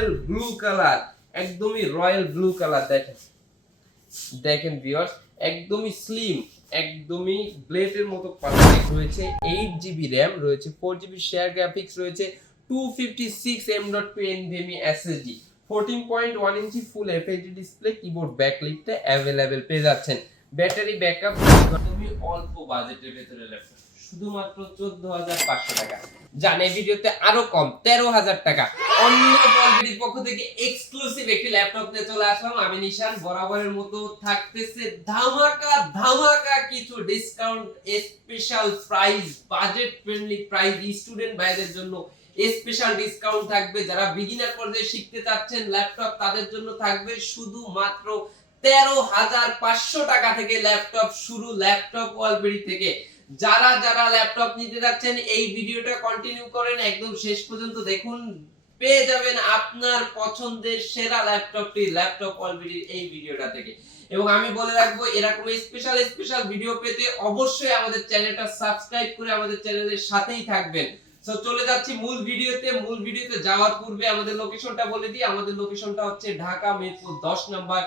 Royal blue colour, একদমই royal blue colour. দেখেন viewers, একদমই স্লিম, একদমই ব্লেডের মতো পারফেক্ট রয়েছে। 8GB RAM রয়েছে, 4GB শেয়ার গ্রাফিক্স রয়েছে, 256 M.2 SSD, 14.1 ইঞ্চি ফুল এফএইচডি ডিসপ্লে, কিবোর্ড ব্যাকলিটটা अवेलेबल পেয়ে যাচ্ছেন। ব্যাটারি ব্যাকআপ একদমই অল্প বাজেটের ভিতরে ল্যাপটপ, শুধুমাত্র 14500 টাকা। জানে ভিডিওতে আরো কম 13000 টাকা। অন্য কোয়ালিটির পক্ষ থেকে এক্সক্লুসিভ একটি ল্যাপটপ নিয়ে চলে আসলাম আমি নিশান। বরাবরের মতো থাকতেছে ধামাকা ধামাকা কিছু discount, special price, budget friendly price, student ভাইদের জন্য স্পেশাল ডিসকাউন্ট থাকবে। যারা বিগিনার পর্যায়ে শিখতে চাচ্ছেন ল্যাপটপ, তাদের জন্য থাকবে শুধুমাত্র 13500 টাকা থেকে ল্যাপটপ শুরু, ল্যাপটপ ওয়ালবেরি থেকে। যারা যারা ল্যাপটপ নিতে যাচ্ছেন এই ভিডিওটা কন্টিনিউ করেন, একদম শেষ পর্যন্ত দেখুন, পেয়ে যাবেন আপনার পছন্দের সেরা ল্যাপটপটি ল্যাপটপ ওয়ালবেরির এই ভিডিওটা থেকে। এবং আমি বলে রাখবো, এরকম স্পেশাল ভিডিও পেতে অবশ্যই আমাদের চ্যানেলটা সাবস্ক্রাইব করে আমাদের চ্যানেলের সাথেই থাকবেন। সো চলে যাচ্ছি মূল ভিডিওতে। মূল ভিডিওতে যাওয়ার পূর্বে আমাদের লোকেশনটা বলে দিই। আমাদের লোকেশনটা হচ্ছে ঢাকা মিরপুর 10 নম্বর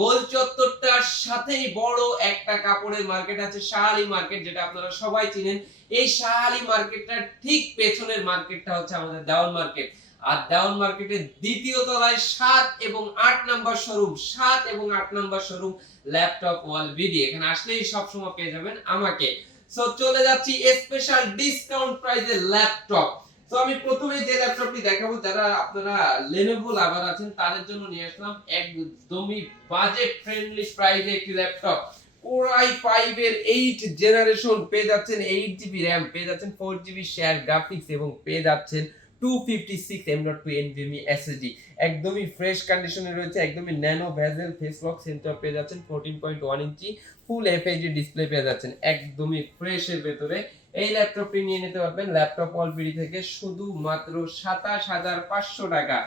গোল চত্বরটার সাথেই বড় একটা কাপড়ের মার্কেট আছে, শাহালি মার্কেট, যেটা আপনারা সবাই চিনেন। এই শাহালি মার্কেটটার ঠিক পেছনের মার্কেটটা হচ্ছে আমাদের দেওয়ান মার্কেট। আর দেওয়ান মার্কেটের দ্বিতীয় তলায় 7 এবং 8 নাম্বার শোরুম, 7 এবং 8 নাম্বার শোরুম ল্যাপটপ ওয়ালবেরি। এখানে আসলেই সব সময় পেয়ে যাবেন আমাকে। সো চলে যাচ্ছি স্পেশাল ডিসকাউন্ট প্রাইসে ল্যাপটপ। তো আমি প্রথমে যে ল্যাপটপটি দেখাবো, যারা আপনারা Lenovo লাভার আছেন তাদের জন্য নিয়ে আসলাম একদমই বাজেট ফ্রেন্ডলি প্রাইসে একটি ল্যাপটপ। Core i5 এর 8 জেনারেশন পেয়ে যাচ্ছেন, 8GB RAM পেয়ে যাচ্ছেন, 4GB শেয়ার গ্রাফিক্স এবং পেয়ে যাচ্ছেন 256 M.2 NVMe SSD। একদমই ফ্রেশ কন্ডিশনে রয়েছে, একদমই nano bezel face lock sensor পেয়ে যাচ্ছেন, 14.1 ইঞ্চি ফুল এফএইচডি ডিসপ্লে পেয়ে যাচ্ছেন, একদমই ফ্রেশের ভেতরে এই ল্যাপটপটি নিয়ে নিতে পারবেন ল্যাপটপ ওয়ালবেরি থেকে শুধুমাত্র 27500 টাকা।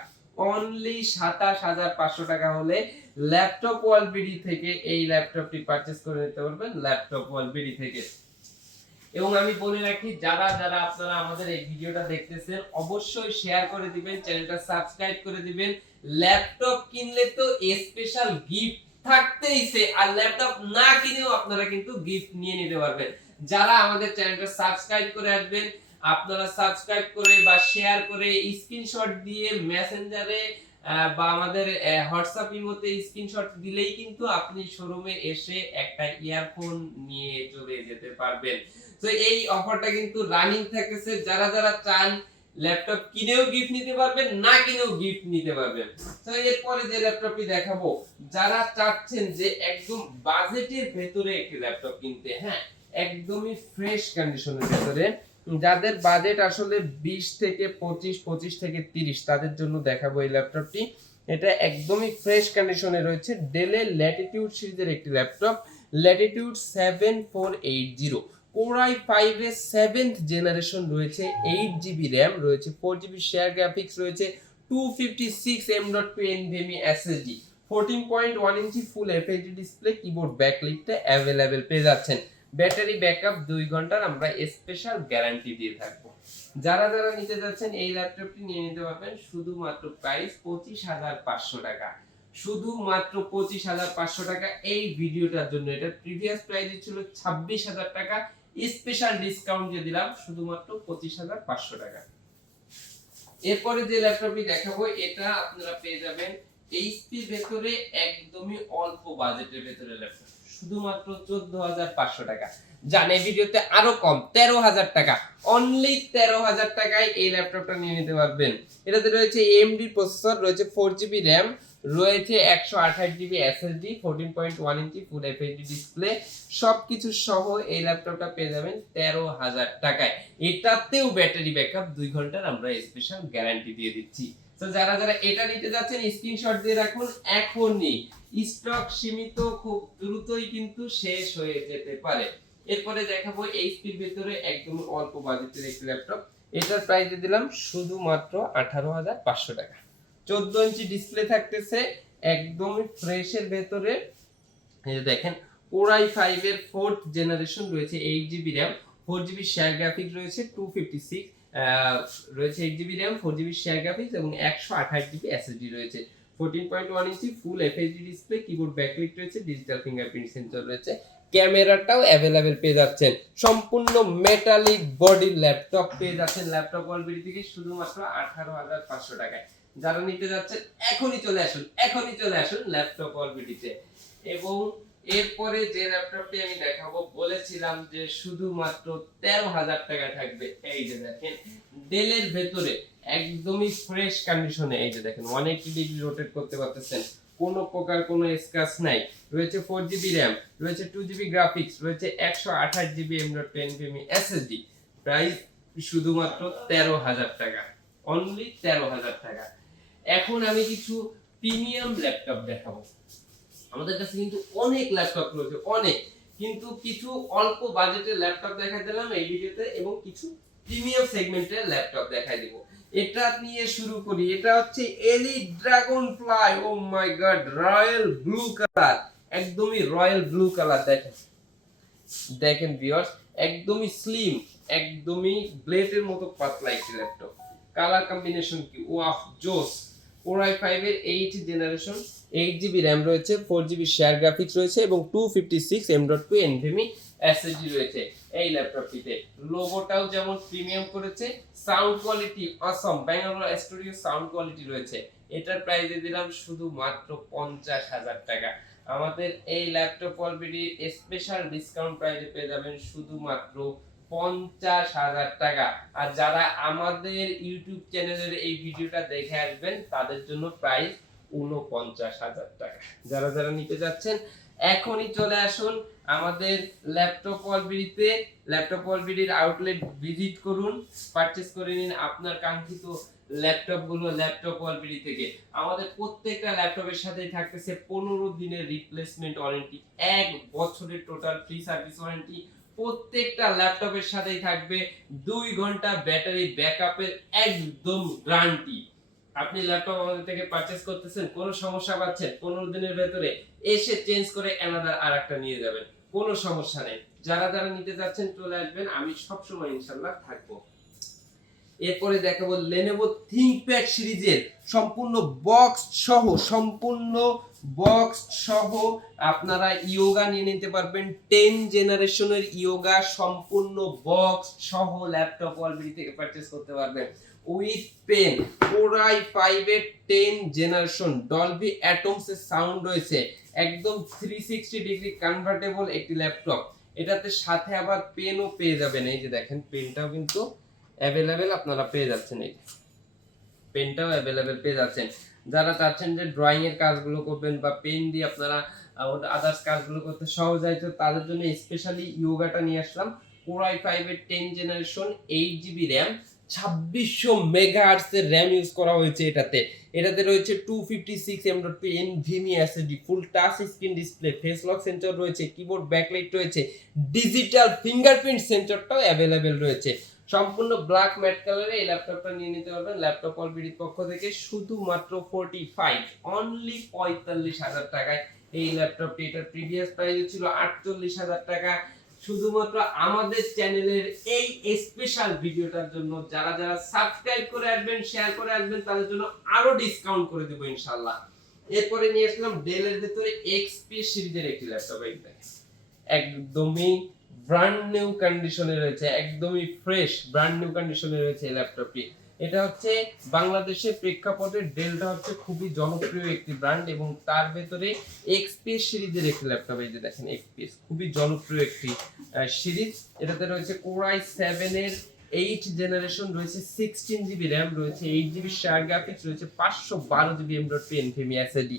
অনলি 27500 টাকা হলে ল্যাপটপ ওয়ালবেরি থেকে এই ল্যাপটপটি পারচেজ করে নিতে পারবেন ল্যাপটপ ওয়ালবেরি থেকে। এবং আমি বলে রাখি, যারা যারা আপনারা আমাদের এই ভিডিওটা দেখতেছেন অবশ্যই শেয়ার করে দিবেন, চ্যানেলটা সাবস্ক্রাইব করে দিবেন। ল্যাপটপ কিনলে তো স্পেশাল গিফট থাকতেইছে, আর ল্যাপটপ না কিনেও আপনারা কিন্তু গিফট নিয়ে নিতে পারবেন। যারা আমাদের চ্যানেলটা সাবস্ক্রাইব করে আসবেন, আপনারা সাবস্ক্রাইব করে বা শেয়ার করে স্ক্রিনশট দিয়ে মেসেঞ্জারে বা আমাদের হোয়াটসঅ্যাপ ইমোতে স্ক্রিনশট দিলেই কিন্তু আপনি শোরুমে এসে একটা ইয়ারফোন নিয়ে চলে যেতে পারবেন। তো এই অফারটা কিন্তু রানিং থাকতেছে। যারা যারা চান ল্যাপটপ কিনেও গিফট নিতে পারবেন, না কিনেও গিফট নিতে পারবেন। তো এরপরে যে ল্যাপটপটি দেখাবো, যারা চাচ্ছেন যে একদম বাজেটের ভেতরে একটি ল্যাপটপ কিনতে, হ্যাঁ একদমই ফ্রেশ কন্ডিশনের ভেতরে, যাদের বাজেট আসলে 20 থেকে 25, 25 থেকে 30, তাদের জন্য দেখাবো এই ল্যাপটপটি। এটা একদমই ফ্রেশ কন্ডিশনে রয়েছে, ডেলের ল্যাটিটিউড সিরিজের একটি ল্যাপটপ, ল্যাটিটিউড 7480। Core i5 এর 7th জেনারেশন রয়েছে, 8GB RAM রয়েছে, 4GB শেয়ার গ্রাফিক্স রয়েছে, 256 M.2 NVMe SSD, 14.1 ইঞ্চি ফুল এফএইচডি ডিসপ্লে, কিবোর্ড ব্যাকলিটটা अवेलेबल পেয়ে যাচ্ছেন। ব্যাটারি ব্যাকআপ 2 ঘন্টার আমরা স্পেশাল গ্যারান্টি দিয়ে থাকবো। যারা যারা নিতে যাচ্ছেন এই ল্যাপটপটি নিয়ে নিতে পারবেন শুধুমাত্র প্রাইস 25500 টাকা, শুধুমাত্র 25500 টাকা এই ভিডিওটার জন্য। এটা প্রিভিয়াস প্রাইস ছিল 26000 টাকা, স্পেশাল ডিসকাউন্ট দিয়ে দিলাম শুধুমাত্র 25500 টাকা। এরপরে যে ল্যাপটপটি দেখাবো, এটা আপনারা পেয়ে যাবেন এইচপির ভেতরে একদমই অল্প বাজেটের ভেতরে ল্যাপটপ, শুধুমাত্র 14500 টাকা। জানে ভিডিওতে আরো কম 13000 টাকা। অনলি 13000 টাকায় এই ল্যাপটপটা নিয়ে নিতে পারবেন। এটাতে রয়েছে AMD প্রসেসর, রয়েছে 4GB RAM, রয়েছে 128GB SSD, 14.1 ইঞ্চি ফুল এফএইচডি ডিসপ্লে, সবকিছু সহ এই ল্যাপটপটা পেয়ে যাবেন 13000 টাকায়। এটাতেও ব্যাটারি ব্যাকআপ 2 ঘন্টার আমরা স্পেশাল গ্যারান্টি দিয়ে দিচ্ছি। তো যারা যারা এটা নিতে যাচ্ছেন স্ক্রিনশট দিয়ে রাখুন, এখনই স্টক সীমিত, খুব দ্রুতই কিন্তু শেষ হয়ে যেতে পারে। এরপরে দেখাবো এইচপির ভিতরে একদম অল্প বাজেটের একটি ল্যাপটপ। এটার প্রাইস দিয়ে দিলাম শুধুমাত্র 18500 টাকা। 14 ইঞ্চি ডিসপ্লে থাকতেছে, একদমই ফ্রেশের ভেতরে। এই যে দেখেন, Core i5 এর 4th জেনারেশন রয়েছে, 8GB RAM, 4GB share graphics রয়েছে, 256 রয়েছে 8 GB RAM, 4 GB share graphics এবং 128 জিবি এসএসডি রয়েছে। 14.1 ইঞ্চি ফুল এফএইচডি ডিসপ্লে, কিবোর্ড ব্যাকলাইট রয়েছে, ডিজিটাল ফিঙ্গারপ্রিন্ট সেন্সর রয়েছে, ক্যামেরাটাও অ্যাভেলেবেল পেয়ে যাচ্ছেন। সম্পূর্ণ মেটালিক বডি ল্যাপটপ পেয়ে যাচ্ছেন ল্যাপটপ ওয়ালবিডি থেকে শুধুমাত্র 18,500 টাকায়। যারা নিতে যাচ্ছেন এখনই চলে আসুন ল্যাপটপ ওয়ালবিডিতে। এবং এরপরে যে ল্যাপটপটি আমি দেখাবো বলেছিলাম যে শুধুমাত্র 13,000 টাকায় থাকবে। এই যে দেখেন ডেলের ভেতরে একদমই ফ্রেশ কন্ডিশনে, এই যে দেখেন 180 ডিগ্রি রোটেট করতে পারতেছেন, কোনো প্রকার কোনো স্ক্র্যাচ নাই, রয়েছে 4 জিবি র্যাম, রয়েছে 2 জিবি গ্রাফিক্স, রয়েছে 128 জিবি M.2 এসএসডি। প্রাইস শুধুমাত্র 13,000 টাকা, অনলি 13,000 টাকা। এখন আমি কিছু প্রিমিয়াম ল্যাপটপ দেখাবো। আমাদের কাছে কিন্তু অনেক ল্যাপটপ রয়েছে, অনেক, কিন্তু কিছু অল্প বাজেটের ল্যাপটপ দেখাই দিলাম এই ভিডিওতে এবং কিছু প্রিমিয়াম সেগমেন্টের ল্যাপটপ দেখাই দিব। এটা নিয়ে শুরু করি। এটা হচ্ছে এলিট ড্রাগন ফ্লাই, ও মাই গড, রয়্যাল ব্লু কালার, একদমই রয়্যাল ব্লু কালার। দেখেন ভিউয়ার্স, একদমই স্লিম, একদমই ব্লেডের মতো পাতলা একটি ল্যাপটপ। কালার কম্বিনেশন কি ওয়াও, জোস। Core i5 এর 8 জেনারেশন, 8 জিবি র্যাম রয়েছে, 4 জিবি শেয়ার গ্রাফিক্স রয়েছে এবং 256 M.2 NVMe এসএসডি রয়েছে এই ল্যাপটপটিতে। লোগোটাও যেমন প্রিমিয়াম করেছে, সাউন্ড কোয়ালিটি অসম, ব্যাঙ্গালোর স্টুডিও সাউন্ড কোয়ালিটি রয়েছে। এটার প্রাইসে দিলাম শুধুমাত্র 50,000 টাকা। আমাদের এই ল্যাপটপ অলরেডি স্পেশাল ডিসকাউন্ট প্রাইসে পেয়ে যাবেন শুধুমাত্র 50,000 টাকা। আর যারা আমাদের ইউটিউব চ্যানেলের এই ভিডিওটা দেখে আসবেন তাদের জন্য প্রাইস 49,000 টাকা। যারা যারা নিতে যাচ্ছেন এখনই চলে আসুন আমাদের ল্যাপটপ ওয়ালবিডিতে। ল্যাপটপ ওয়ালবিডির আউটলেট ভিজিট করুন, পারচেজ করে নিন আপনার কাঙ্ক্ষিত ল্যাপটপগুলো ল্যাপটপ ওয়ালবিডি থেকে। আমাদের প্রত্যেকটা ল্যাপটপের সাথেই থাকতেছে 15 দিনের রিপ্লেসমেন্ট ওয়ারেন্টি, 1 বছরের টোটাল ফ্রি সার্ভিস ওয়ারেন্টি। প্রত্যেকটা ল্যাপটপের সাথেই থাকবে 2 ঘন্টা ব্যাটারি ব্যাকআপের একদম গ্যারান্টি। আপনি ল্যাপটপ আমাদের থেকে পারচেজ করতেছেন, কোনো সমস্যা পাচ্ছেন, 15 দিনের ভেতরে এসে চেঞ্জ করে অ্যানাদার আরেকটা নিয়ে যাবেন, কোনো সমস্যা নেই। যারা যারা নিতে যাচ্ছেন চলে আসবেন, আমি সবসময় ইনশাআল্লাহ থাকবো। এরপরে দেখাবো Lenovo ThinkPad সিরিজের সম্পূর্ণ বক্স সহ আপনারা ইয়োগা নিয়ে নিতে পারবেন। 10 জেনারেশনের ইয়োগা সম্পূর্ণ বক্স সহ ল্যাপটপ অলরেডি থেকে পারচেজ করতে পারবেন উইথ পেন। Core i5 এর 10 জেনারেশন, ডলবি অ্যাটমস এর সাউন্ড রয়েছে, একদম 360 ডিগ্রি কনভার্টেবল একটি ল্যাপটপ। এটাতে সাথে আবার পেনও পেয়ে যাবেন। এই যে দেখেন পেনটাও কিন্তু অ্যাভেলেবেল আপনারা পেয়ে যাচ্ছেন, এই পেনটাও অ্যাভেলেবেল পেয়ে যাচ্ছেন। যারা চাচ্ছেন যে ড্রয়িং এর কাজগুলো করবেন বা পেন দিয়ে আপনারা আদার্স কাজগুলো করতে সহজ হয়, তো তাদের জন্য স্পেশালি ইয়োগাটা নিয়ে আসলাম। Core i5 এর 10 জেনারেশন, 8 জিবি র্যাম, 2600 মেগাহার্টজ এর র্যাম ইউজ করা হয়েছে এটাতে রয়েছে 256 M.2 NVMe SSD, ফুল touch screen display, face lock sensor রয়েছে, কিবোর্ড ব্যাকলাইট রয়েছে, ডিজিটাল ফিঙ্গারপ্রিন্ট সেন্সরটাও অ্যাভেলেবেল রয়েছে। সম্পূর্ণ ব্ল্যাক ম্যাট কালারে এই ল্যাপটপটা নিয়ে নিতে পারবেন ল্যাপটপ অলবিডির পক্ষ থেকে শুধুমাত্র 45,000 টাকায় এই ল্যাপটপটি। এটার প্রিভিয়াস প্রাইস ছিল 48,000 টাকা। শুধুমাত্র আমাদের চ্যানেলের এই স্পেশাল ভিডিওটার জন্য যারা যারা সাবস্ক্রাইব করে আসবেন, শেয়ার করে আসবেন, তাদের জন্য আরো ডিসকাউন্ট করে দেব ইনশাআল্লাহ। এরপরে নিয়ে আসলাম ডেলের ভিতরে এক্সপি সিরিজের একটি ল্যাপটপ। একদমই ব্র্যান্ড নিউ কন্ডিশনে রয়েছে, একদমই ফ্রেশ ব্র্যান্ড নিউ কন্ডিশনে রয়েছে এই ল্যাপটপটি। এটা হচ্ছে বাংলাদেশের প্রেক্ষাপটে ডেলটা হচ্ছে খুবই জনপ্রিয় একটি ব্র্যান্ড এবং তার ভেতরে এক্সপিএস সিরিজের একটি ল্যাপটপ। এই যে দেখেন এক্সপিএস খুবই জনপ্রিয় একটি সিরিজ। এটাতে রয়েছে Core i7 এর 8 জেনারেশন, রয়েছে 16 জিবি র্যাম, রয়েছে 8 জিবি শেয়ার গ্রাফিক্স, রয়েছে 512 জিবি M.2 NVMe SSD।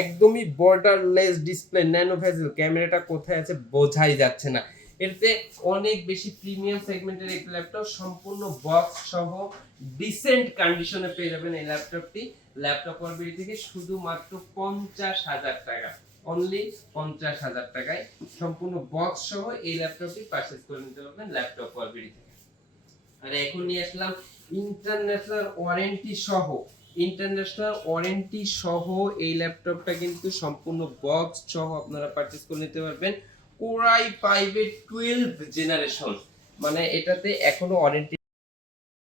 একদমই বর্ডারলেস ডিসপ্লে, ন্যানো ভেজেল, ক্যামেরাটা কোথায় আছে বোঝাই যাচ্ছে না। এতে অনেক বেশি প্রিমিয়াম সেগমেন্টের একটি ল্যাপটপ, সম্পূর্ণ বক্স সহ ডিসেন্ট কন্ডিশনে পেয়ে যাবেন এই ল্যাপটপটি ল্যাপটপ অলবিডি থেকে শুধুমাত্র 50,000 টাকা, অনলি 50,000 টাকায় সম্পূর্ণ বক্স সহ এই ল্যাপটপটি পারচেজ করে নিতে পারবেন ল্যাপটপ অলবিডি থেকে। আর এখন নিয়ে আসলাম ইন্টারন্যাশনাল ওয়ারেন্টি সহ এই ল্যাপটপটা কিন্তু সম্পূর্ণ বক্স সহ আপনারা পারচেজ করে নিতে পারবেন। Core i5 এর 12 জেনারেশন, মানে এটাতে এখনো ওয়ারেন্টি